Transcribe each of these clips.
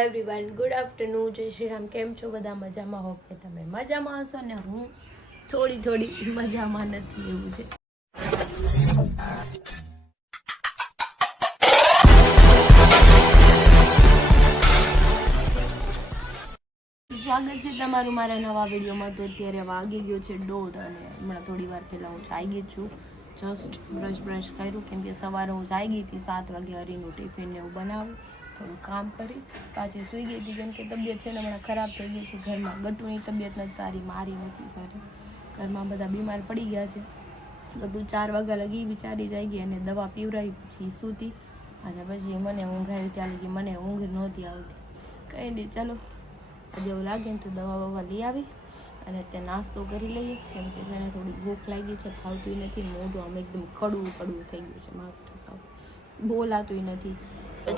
Everyone, good afternoon, જય શ્રી રામ. કેમ છો બધા? મજામાં હો કે તમે મજામાં હશો ને? હું થોડી મજામાં નથી, એવું છે. સ્વાગત છે તમારું મારા નવા વિડીયોમાં. તો અત્યારે વાગી ગયો છે 1:30 અને હમણાં થોડી વાર પહેલાં હું જાગી છું. જસ્ટ બ્રશ કર્યું કેમ કે સવારે હું જાગી હતી 7 વાગે. હરીનું ટિફિન ને એવું બનાવ્યું, થોડું કામ કરી પાછી સૂઈ ગઈ હતી કેમ કે તબિયત છે ને હમણાં ખરાબ થઈ ગઈ છે ઘરમાં. ગટ્ટુની તબિયત નથી સારી, મારી નથી સારી. ઘરમાં બધા બીમાર પડી ગયા છે. ગટ્ટુ 4 વાગ્યા લગી બિચારી જાગી અને દવા પીવડાવી પછી સૂતી અને પછી મને ઊંઘ આવી. ત્યાં લગી મને ઊંઘ નહોતી આવતી. કંઈ નહીં, ચાલો જેવું લાગે ને તો દવા બવા લઈ આવી અને ત્યાં નાસ્તો કરી લઈએ કેમ કે તેને થોડી ભૂખ લાગી છે. ખાવતું નથી, મોઢું આમ એકદમ કડવું થઈ ગયું છે. મારું તો સાવ બોલાતું નથી.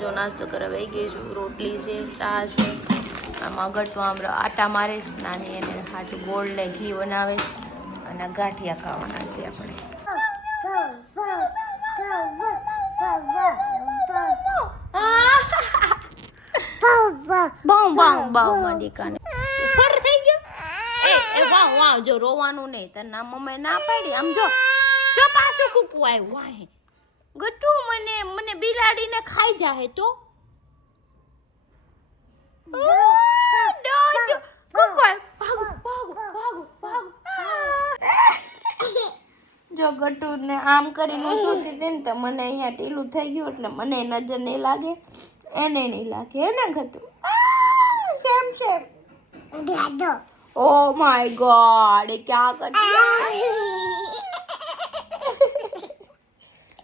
જો નાસ્તો કરવા આવી ગઈ છું. રોટલી છે, ચા છે, આમાં ગટ્ટુ આમ આટા મારે છે નાની એને હાટું ગોળ ને ઘી બનાવે છે અને ગાંઠિયા ખાવાના છે આપણે. જો રોવાનું નહીં, તને ના મમ્મી ના પાડી. આમ જો પાછું કૂકુ આવ્યું વાહે. ગટ્ટુ મને બિલાડીને ખાઈ જાહે તો જો ગટ્ટુ ને આમ કરીને સૂતી હતી ને તો મને અહીંયા ટીલું થઈ ગયું એટલે મને નજર નહીં લાગે, એને નહીં લાગે. હે ને Gattu? Same oh my God, એ ક્યાં કરતી?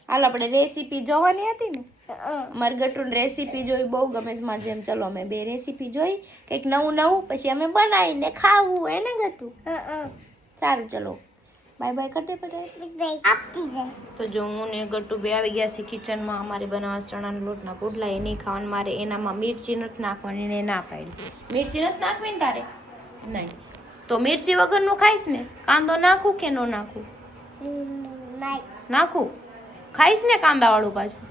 હાલ આપણે રેસીપી જોવાની હતી ને. મારી ગટ્ટુની રેસીપી જોઈ બહુ ગમે છે મારે જેમ. ચલો અમે બે રેસીપી જોઈ, કંઈક નવું પછી અમે બનાવીને ખાવું. એને ગટ્ટુ સારું, ચલો બાય બાય કરી દે બધા. તો જો હું ને ગટ્ટુ બે આવી ગયા છે કિચનમાં. અમારે બનાવવા ચણાના લોટના પુડલા. એ નહીં ખાવાનું મારે, એનામાં મિરચી નથી નાખવાની. એને ના પાડી મિરચી નથી નાખવી ને તારે? નહીં તો મિરચી વગરનું ખાઈશ ને? કાંદો નાખું કે નો નાખું? નાખું. ખાઈશ ને કાંદાવાળું પાછું?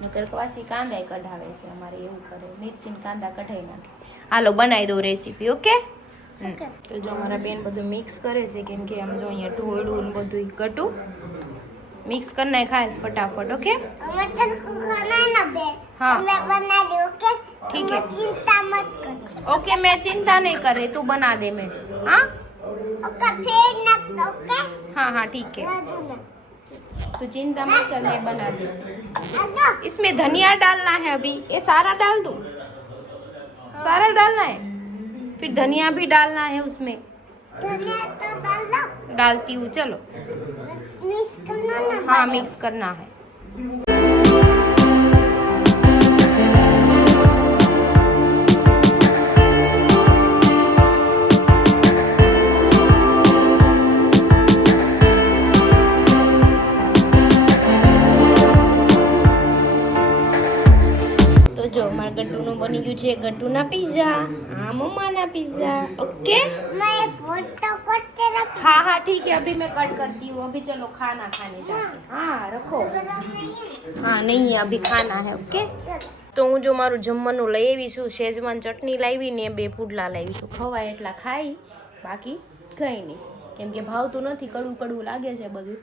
નકર પાછી કાંદા કઢાવે છે અમારે, એવું કરે. મિરચી ને કાંદા કઢાઈ નાખે. હાલો બનાવી દઉં રેસીપી. ઓકે. તો જો મારા બેન બધું મિક્સ કરે છે કેમ કે આમ જો અહીંયા ઢોળું ને બધું. ગટ્ટુ મિક્સ કરી નાખ ખાય ફટાફટ. ઓકે हाँ ठीक है, चिंता मत कर. ओके मैं चिंता नहीं कर रही, तू बना दे मैं. हाँ हाँ हाँ ठीक है, तू चिंता मत कर, मैं बना दे. इसमें धनिया डालना है अभी. ये सारा डाल दूँ? सारा डालना है? फिर धनिया भी डालना है उसमें. धनिया तो डाल दो. डालती हूँ, चलो मिक्स करना ना. हाँ मिक्स करना है. જો મારા ગટ્ટુનું બની ગયું છે ગટ્ટુના પિઝા. हाँ मम्मा पिज्जा. ओके मैं फोटो करते रख. हाँ हाँ ठीक है, अभी मैं कट करती हूँ. अभी चलो खाना खाने जाते. हाँ रखो. हाँ नहीं अभी खाना है. ओके તો હું જો મારું જમવાનું લઈ આવી છું. શેઝવાન ચટણી લાવી ને 2 પુડલા લાવી છું. ખવાય એટલા ખાઈ, બાકી કંઈ નહીં કેમ કે ભાવતું નથી. કડવું લાગે છે બધું.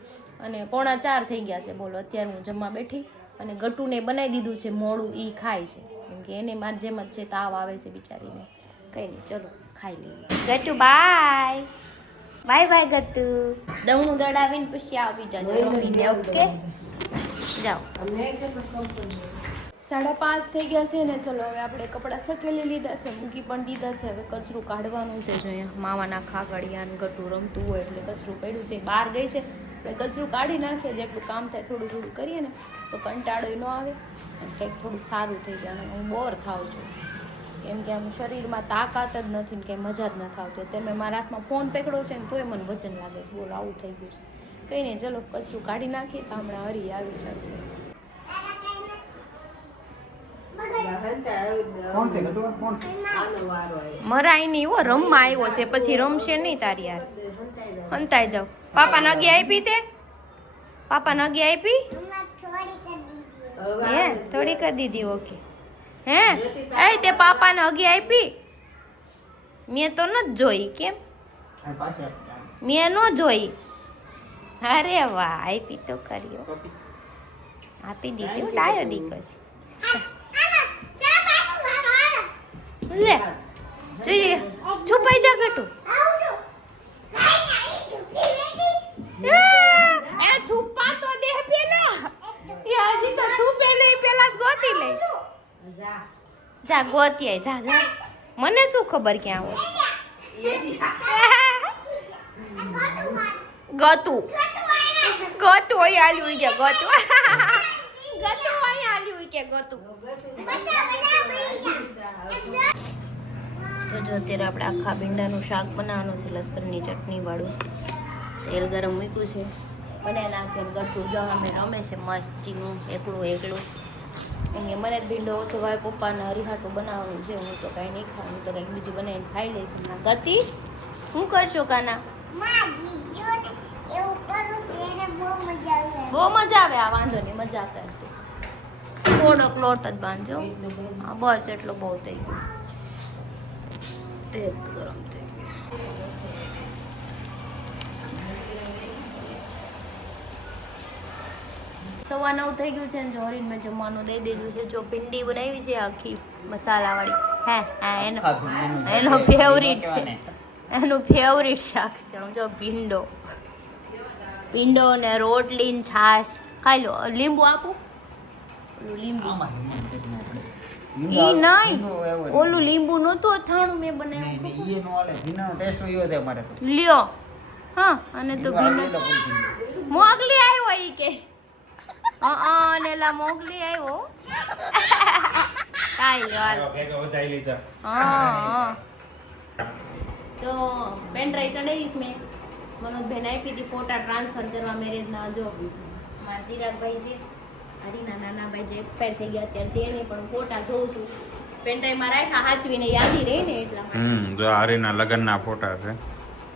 અને 3:45 થઈ ગયા છે. બોલો અત્યારે હું જમવા બેઠી અને ગટ્ટુને બનાવી દીધું છે મોડું. એ ખાય છે કેમ કે એને મારી જેમ જ છે, તાવ આવે છે બિચારીને. કંઈ નહીં, ચલો ખાઈ લઈએ. Gattu bye bye bye. Gattu દમણું દડાવીને પછી આવી જાજો રમીને. ઓકે જાઓ. 5:30 થઈ ગયા છે ને. ચલો હવે આપણે કપડાં સકેલી લીધા છે, મૂકી પણ દીધા છે. હવે કચરું કાઢવાનું છે. જો અહીંયા માવાના ખાગડિયા ને ગટ્ટુ રમતું હોય એટલે કચરું પડ્યું છે. બહાર ગઈ છે આપણે કચરું કાઢી નાખીએ. જેટલું કામ થાય થોડું કરીએ ને તો કંટાળો ન આવે અને કંઈક થોડું સારું થઈ જાય. હું બોર થાઉં છું કેમ કે આમ શરીરમાં તાકાત જ નથી ને કંઈ મજા જ નથી આવતી. તમે મારા હાથમાં ફોન પકડો છે ને તોય મને વજન લાગે છે. બોલો આવું થઈ ગયું છે. કંઈ નહીં, ચલો કચરું કાઢી નાખીએ તો હમણાં હરી આવી જશે. મરાય નહીં હો, રમવા આવ્યો છે પછી રમશે નહીં તારી યાર. હંતાઈ જાવ. પાપા નગી આપી તે? પાપા નગી આપી? હે થોડી કરી દીધી. ઓકે હે એ તે પાપાને હગી આપી? મેં તો ન જોઈ. કેમ મેં ન જોઈ? અરે વાહ, આપી તો કર્યો. આપી દીધી. ડાયો દીકરો છે. લે જોઈએ છુપાઈ જા ગટુ. એ છુપા તો દે પેલા. એ હજી તો છુપે નહીં, પેલા ગોતી લે. જા ગોતી આય, જા જા. મને શું ખબર ક્યાં હોય. ગતું ગતું હોય આલ્યું કે ગતું ગતું હોય આલ્યું કે ગતું. તો જો અત્યારે આપણે આખા ભીંડાનું શાક બનાવવાનું છે, લસણની ચટણી વાળું. તેલ ગરમ મૂક્યું છે, બનાવી નાખે ગટું જો અમે રમે છે મસ્તીનું એકલું એકલું. અને મને જ ભીંડો ઓછો ભાઈ પપ્પાને હરીહાટું બનાવવાનું છે. હું તો કાંઈ નહીં ખાવું, હું તો કંઈક બીજું બનાવીને ખાઈ લઈશ. ના ગતિ શું કરશો કાના? બહુ મજા આવે. આ વાંધો નહીં, મજા કરતો. થોડોક લોટ જ બાંધજો. હા બસ એટલો બહુ થઈ ગયો. તેલ ગરમ થઈ ગયું. સવા 9 થઈ ગયું છે ને જો હરીને જમવાનું દઈ દીધું છે. જો ભીંડી બનાવી છે આખી મસાલાવાળી. હે હા એનો ફેવરિટ છે, એનું ફેવરિટ શાક છે. જો ભીંડો ને રોટલી ને છાશ ખાઈ લો. લીંબુ આપું? ઓલું લીંબુ ઈ નહીં, ઓલું લીંબુ નહોતું અથાણું મેં બનાવ્યું. લ્યો હા. અને તો ભીંડો મોગલી આવ્યો ઈ કે નેલા મોગલી આવ્યો. કાઈ લો હા. તો પેન ડ્રાઈવ ચડાવીશ મેં. મનોજભાઈને આપી હતી ફોટા ટ્રાન્સફર કરવા મેરેજના. જો મારા ચિરાગભાઈ છે, હરીના નાના ભાઈ જે એક્સપાયર થઈ ગયા અત્યારે છે, એને પણ ફોટા જોઉં છું. પેન ડ્રાઈવમાં રાખ્યા હાચવીને યાદી રહી ને એટલા માટે. જો હરીના લગ્નના ફોટા છે.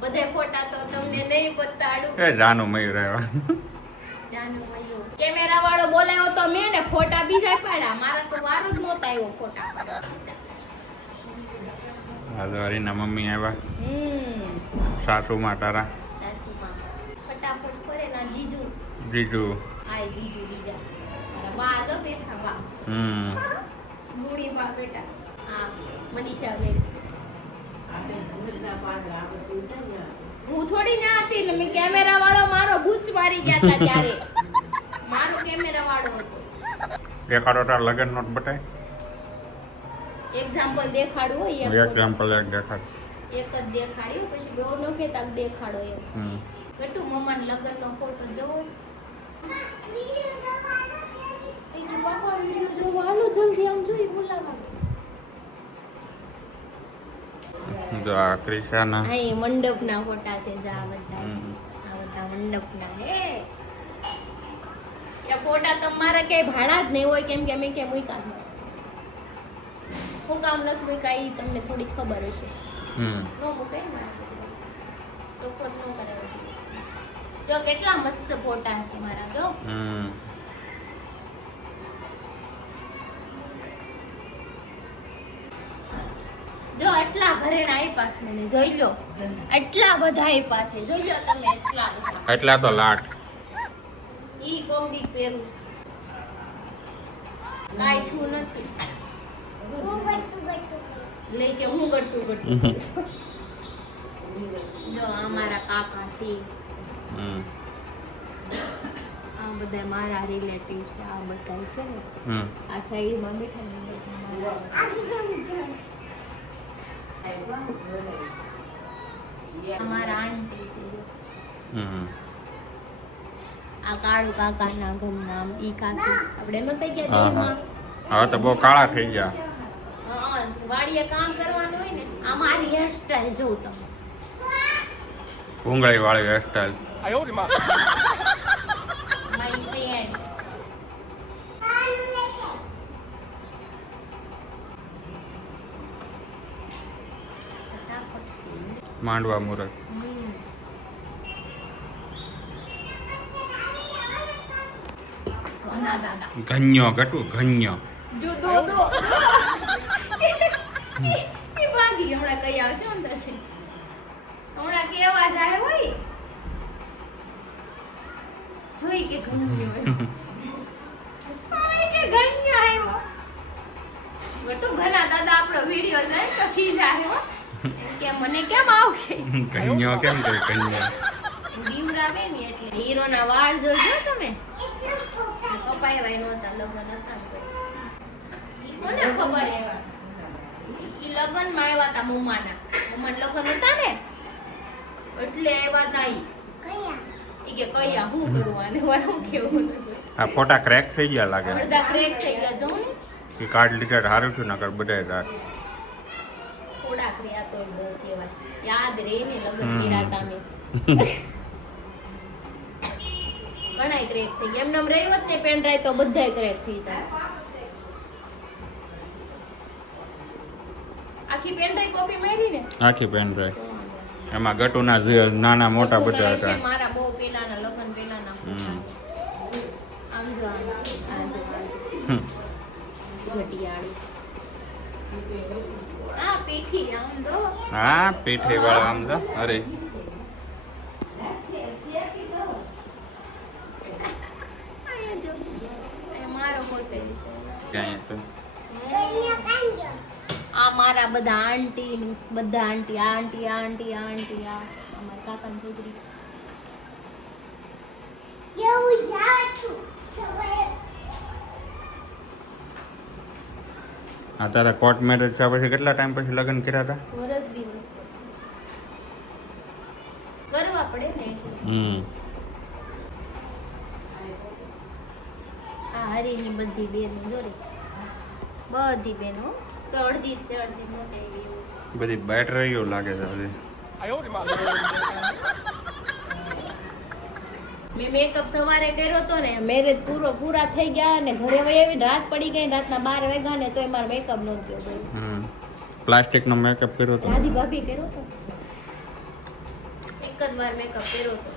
બધા ફોટા તો તમને નહીં બતાડું. એ જાનુ મયુર આવ્યા. કેમેરા વાળો બોલાયો તો મેં ને ફોટા બીજા પાડ્યા. મારા તો વારો જ નહોતો આવ્યો ફોટા પાડવા. હાલો હરીના મમ્મી આવ્યા. સાસુમાં તારા ફટાફટ કરે ના જીજુ આય જીજુ બીજા મારા બા જો બેઠા બા. ગુડી બા બેટા. હા મનીષા બેન. હું થોડી ના હતી એટલે મેં કેમેરા વાળો મારો બૂચ મારી ગયા હતા ત્યારે. મારો કેમેરા વાળો હતો. દેખાડો તાર લગન નોટ બતાય. એક્ઝામ્પલ દેખાડવું હોય એક્ઝામ્પલ એક દેખાડ. એક જ દેખાડ્યું પછી બહુ ન કહેતા દેખાડો એમ. ગટુ મમ્માના લગનનો ફોટો જોવો છે? એ કે બાપા વિડિયો જોવો હાલો જલ્દી આમ જોઈ બોલાવા. જો આ ક્રિશાના હા એ મંડપના ફોટા છે. જા બધા આ બધા મંડપના હે. કે ફોટા તમારા કે ભાડા જ નહીં હોય કેમ કે મેં કે મૂક્યા છે. હું કામ નથી મૂક્યા ઈ તમને થોડી ખબર હશે. નો મૂકે ને ચોખવટ નો કરે. જો કેટલા મસ્ત ફોટા છે મારા. જો જો આટલા ઘરેણા આપ્યા છે મને. જોઈ લો આટલા બધા આપ્યા છે. જોઈ લો તમે એટલા તો લાટ. ઈ કોંડી પહેરું કાઈ છું નથી. લઈ કે હું ગટું જો અમારા કાકા છે. આ બધા મારા રિલેટિવ છે. આ બધા છે ને આ સાઈડમાં બેઠા ને અમારા આંટી છે. આ કાળુ કાકાના ઘરના ઈ કાકી આપણે નતા ગયા દેમાં. હવે તો બહુ કાળા થઈ ગયા. હા વાડીએ કામ કરવાનું હોય ને. આ મારી હેરસ્ટાઈલ જોઉં તમે. ભૂંગળી વાળી હેરસ્ટાઈલ. My friend. માંડવા મુરત. ઘન્યો ગટુ ઘન્યો. જો ઘણા દાદા આપણો વિડિયો જોઈ તો ખીજા આવ્યો કે મને કેમ આવશે કન્યો કેમ કે કન્યા બીવરાવે ને એટલે હીરોના વાળ જોજો તમે કપાયવા નહોતા લગન હતા ઈ કોને ખબર ઈ લગનમાં આવ્યા હતા મમ્માના લગન હતા ને એટલે આવ્યા હતા ઈ કે કયા હું કરું આને વારું કેવું આ ફોટા ક્રેક થઈ ગયા લાગે અડધા ક્રેક થઈ ગયા જો ને એ કાર્ડ લીધા સારું છું નકર બધાય રાત થોડા ક્રિયા તો બહુ કહેવાય યાદ રે ને લગન કર્યા હતા મેં ઘણાય ક્રેક થઈ ગયા એમને રહ્યો જ ને પેન ડ્રાઈવ તો બધાય ક્રેક થઈ જાય આખી પેન ડ્રાઈવ કોપી મારી ને આખી પેન ડ્રાઈવ એમાં ગટુના નાના મોટા બધા હતા મારા બહુ પેલાના લગન પેલાના આમ જો આમ જો ઘટિયાળું આ પીઠી આમ દો હા પીઠે વાળો આમ તો અરે મારો પોતે ક્યાં તો આ મારા બધા આંટી આંટી આ અમારા કાકાની છોકરી હા તારા કોર્ટ મેરેજ છે પછી કેટલા ટાઈમ પછી લગ્ન કર્યા હતા વરસ દિવસ પછી કરવા પડે ને આ હરીની બધી બેનો જોડે બધી બેનો તો અડધી જ છે અડધી મોટી એવી એવું છે. બધી બેટરીઓ લાગે છે બધી મેં મેકઅપ સવારે કર્યો તો ને મેરેજ પૂરા થઈ ગયા અને ઘરે વહી આવીને રાત પડી ગઈ રાતના 12 વાગ્યા ને તોય મારો મેકઅપ નહોતો થયો ભાઈ પ્લાસ્ટિક નો મેકઅપ કર્યો તો રાધી ભાભી કર્યો તો એક જ વાર મેકઅપ કર્યો તો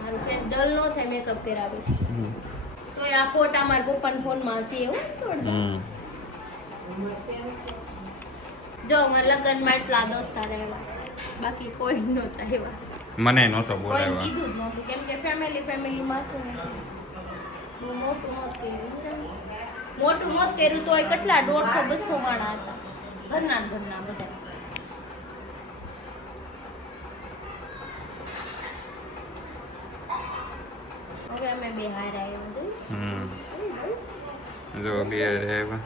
મારું ફેસ ડલ નો થાય મેકઅપ કરાવે તોય આ ફોટા મારા પપ્પાના ફોનમાં હશે એવું થોડું જો મારા લગ્નમાં એટલા દોસ્તાર આવ્યા બાકી કોઈ નહોતા એવા મને નહોતો કોઈ બોલાવ્યા કીધું જ નહોતું કેમ કે ફેમિલી માં તો બહુ મોટું નહોતું કર્યું તોય કેટલા 150-200 માણા હતા ઘરના બધા હવે અમે બે હાર આવ્યા જોઈ જો બે આવ્યા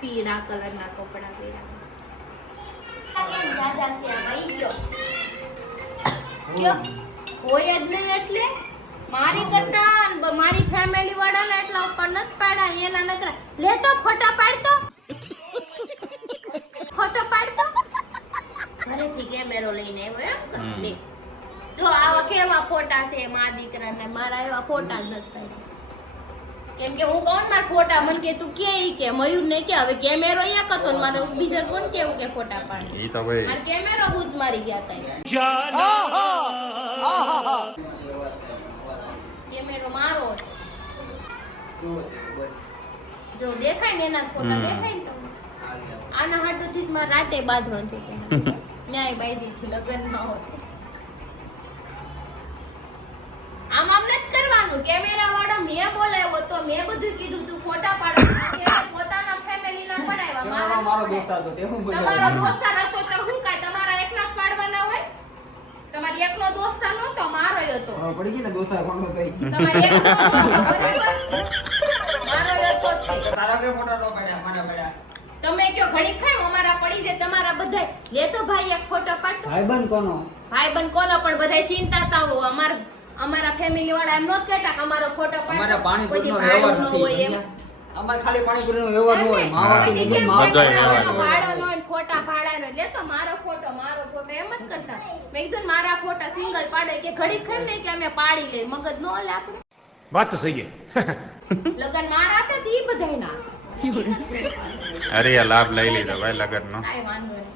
પીળા કલરના કપડા પહેર્યા કેમ જાજા છે આ ભાઈ ગયો હોય જ નહીં એટલે મારી કરતા મારી ફેમિલી વાળાને એટલા ઉપર નથી પાડ્યા એના નકરા લે તો ફોટા પાડતો ઘરેથી કેમેરો લઈને આવ્યો એમ લે જો આવા કેવા ફોટા છે મારા દીકરાને મારા એવા ફોટા જ નથી કેમ કે હું કોણ મારા ફોટા મન કે તું કે મયુર ને કે હવે કેમેરો અહીંયા કતો ને મારે બીજર કોણ કેવું કે ફોટા પાડે ઈ તો ભાઈ માર કેમેરો બુજ મારી ગયા તા કેમેરો મારો જો દેખાય ને એના ફોટા દેખાય ને તમને આના હાટુથી જ માર રાતે બાંધવાનું હતું ન્યાય બાંધી છે લગનમાં હોત આમ નથી કરવાનું કેમેરા વાળા મેં બોલાવ્યો તો મેં બધું કીધું તું ફોટા પાડ પોતાના ફેમિલી ના પડાવ્યા મારો દોસ્તાર હતો તે હું બોલ્યો તમારો દોસ્તાર હતો તો હું કાય તમારા એકલા જ પાડવાના હોય તમારી એકનો દોસ્તાર નહોતો મારો હતો પડી ગઈ ને દોસ્તાર કોણ હતો તમારી એકનો મારો હતો તારા કે ફોટો નો પાડ્યા મારા પાડ્યા તમે કયો ઘડી ખાય અમારા પડી જાય તમારા બધાય લે તો ભાઈ એક ફોટો પાડતો ભાઈબંધ કોનો પણ બધાય ચિંતા તાવો અમારા ફેમિલી વાળા એમ નોત કહેતા કે અમારો ફોટો પાડો અમારા પાણીપુરીનો કોઈ વ્યવહાર ભાડું ન નથી હોય એમ અમારે ખાલી પાણીપુરીનો વ્યવહાર ન હોય માવાથી કોઈ નીચે કેમ માવા બધાય વ્યવહાર ભાડો હોય. નો હોય, ફોટા ભાડાનો લે તો મારો ફોટો એમ જ કરતા મેં કીધું ને મારા ફોટા સિંગલ પાડે કે ઘડી ખરી ને કે અમે પાડી લે મગજ નો લે આપણે बात तो सही है લગન મારા હતા તી બધાય ના અરે આ લાભ લઈ લીધો ભાઈ લગન નો કાંઈ વાંધો નહીં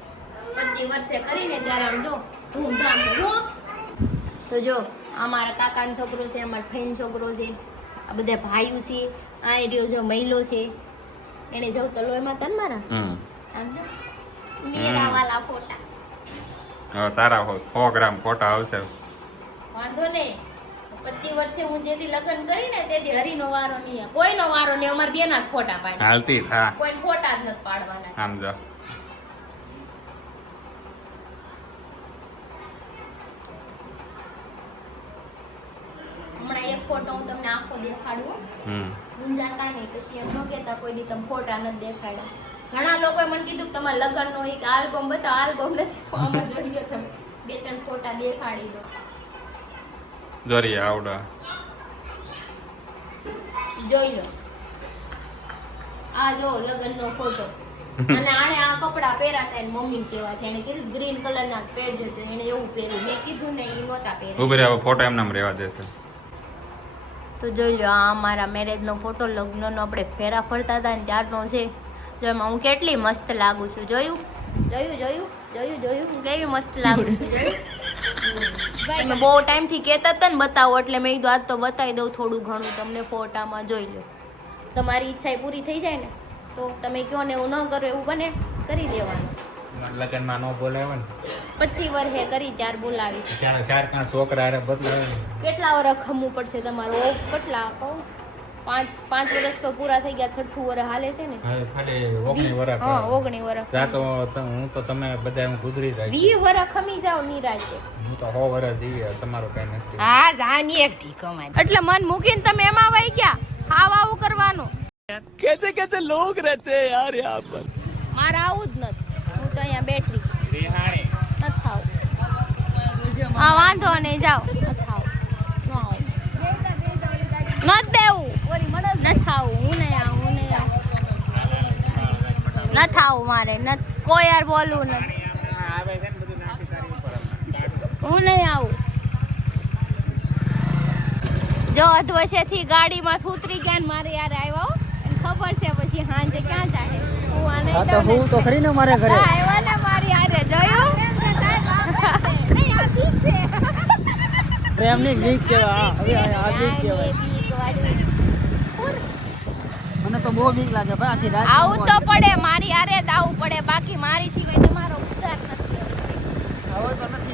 25 વર્ષે કરીને ત્યારે આમ જો ધૂમધામ હો તો જો અમારા કાકાનો છોકરો છે અમારા ફઈનો છોકરો છે આ બધા ભાઈઓ છે આ રહ્યો જો મહિલો છે એને જવું તો લોહીમાં તન મારા આમ જો મેરા વાલા ફોટા હવે તારા 100 ગ્રામ ફોટા આવશે વાંધો નહીં 25 વર્ષે હું જેથી લગ્ન કરી ને તેથી હરીનો વારો નહીં આવે. કોઈનો વારો નહીં. અમાર બેના જ ફોટા પાડ્યા. હાલતી થા કોઈ ફોટા જ નથી પાડવાના. આમ જો હમણાં એક ફોટો હું તમને આખો દેખાડું. ગુંજાતા નહીં પછી એમ ન કહેતા કોઈ દી તમે ફોટા નથી દેખાડ્યા. ઘણા લોકોએ મને કીધું કે તમારા લગ્નનો એક આલ્બમ બતાવો. આલ્બમ નથી. આમાં જોઈ લો તમે 2-3 ફોટા દેખાડી દો. જોરી આવડા જોઈ લો. આ જો લગ્નનો ફોટો. અને આણે આ કપડા પહેર્યા હતા એની મમ્મીને કહેવાથી. એણે કીધું ગ્રીન કલરના પહેરજો તો એણે એવું પહેર્યું. મેં કીધું ને એ નહોતા પહેર્યા. ઉભી રહે, હવે ફોટો એમ નામ રહેવા દેશે. તો જોઈ લો આ અમારા મેરેજનો ફોટો. લગ્નનો આપણે ફેરા ફરતા હતા ને ત્યારનો છે. જો એમાં હું કેટલી મસ્ત લાગુ છું. જોયું હું કેવી મસ્ત લાગુ છું. જોયું તમે બહુ ટાઈમથી કહેતા હતા ને બતાવો એટલે મેં કીધું આજ તો બતાવી દઉં થોડું ઘણું તમને ફોટામાં. જોઈ લો. તમારી ઈચ્છા એ પૂરી થઈ જાય ને તો તમે કહો ને એવું ન કરો એવું બને કરી દેવાનું. લગ્નમાં નો બોલાવે ને 25 વર્ષે કરી ત્યાર બોલાવી. ત્યારે 4-5 છોકરા હારે બદલાવે ને. કેટલા વર્ષ ખમવું પડશે તમારું? કેટલા કહું 5 વર્ષ તો પૂરા થઈ ગયા. 6ઠું વર્ષ હાલે છે ને. હવે ખાલી 19 વર્ષ. હા 19 વર્ષ. જા તો હું તો તમે બધા હું ગુજરી જાય. 20 વર્ષ ખમી જાવ નિરાશે. હું તો 100 વર્ષ જીવી તમારો કઈ નથી. હા જાની એક ઠીકો માં. એટલે મન મૂકીને તમે એમાં વહી ગયા. હાવ આવું કરવાનું. कैसे कैसे लोग रहते हैं यार यहाँ पर. મારે આવું જ નથી. હું તો અહીંયા બેઠી રિહાણી નથી આવું. હા વાંધો નહીં જાઓ. નથી આવું. ન આવું. નથી દેવું. નથી આવું. હું નહીં આવું. નથી આવું મારે. નથી કોઈ યાર બોલવું નથી. આવે છે ને બધું નાખી સારી ઉપર. હું નહીં આવું. જો અધવશેથી ગાડીમાં ઉતરી ગયા ને મારે યાર આવ્યો. ખબર છે પછી હાંજે ક્યાં જાય. હું આ નહીં હા તો દઉં ને. હું તો ખરી ને મારે ઘરે. હા, આવ્યા ને મારી હારે. જોયું? પ્રેમની વીક કેવા હવે આ વીક નાની કહેવાય. બીક વાળી. ઉર. મને તો બહુ વીક લાગે ભાઈ આખી રાત. આવું તો પડે. મારી હારે જ આવવું પડે. બાકી મારી સિવાય તમારો ઉદ્ધાર નથી. હવે તો નથી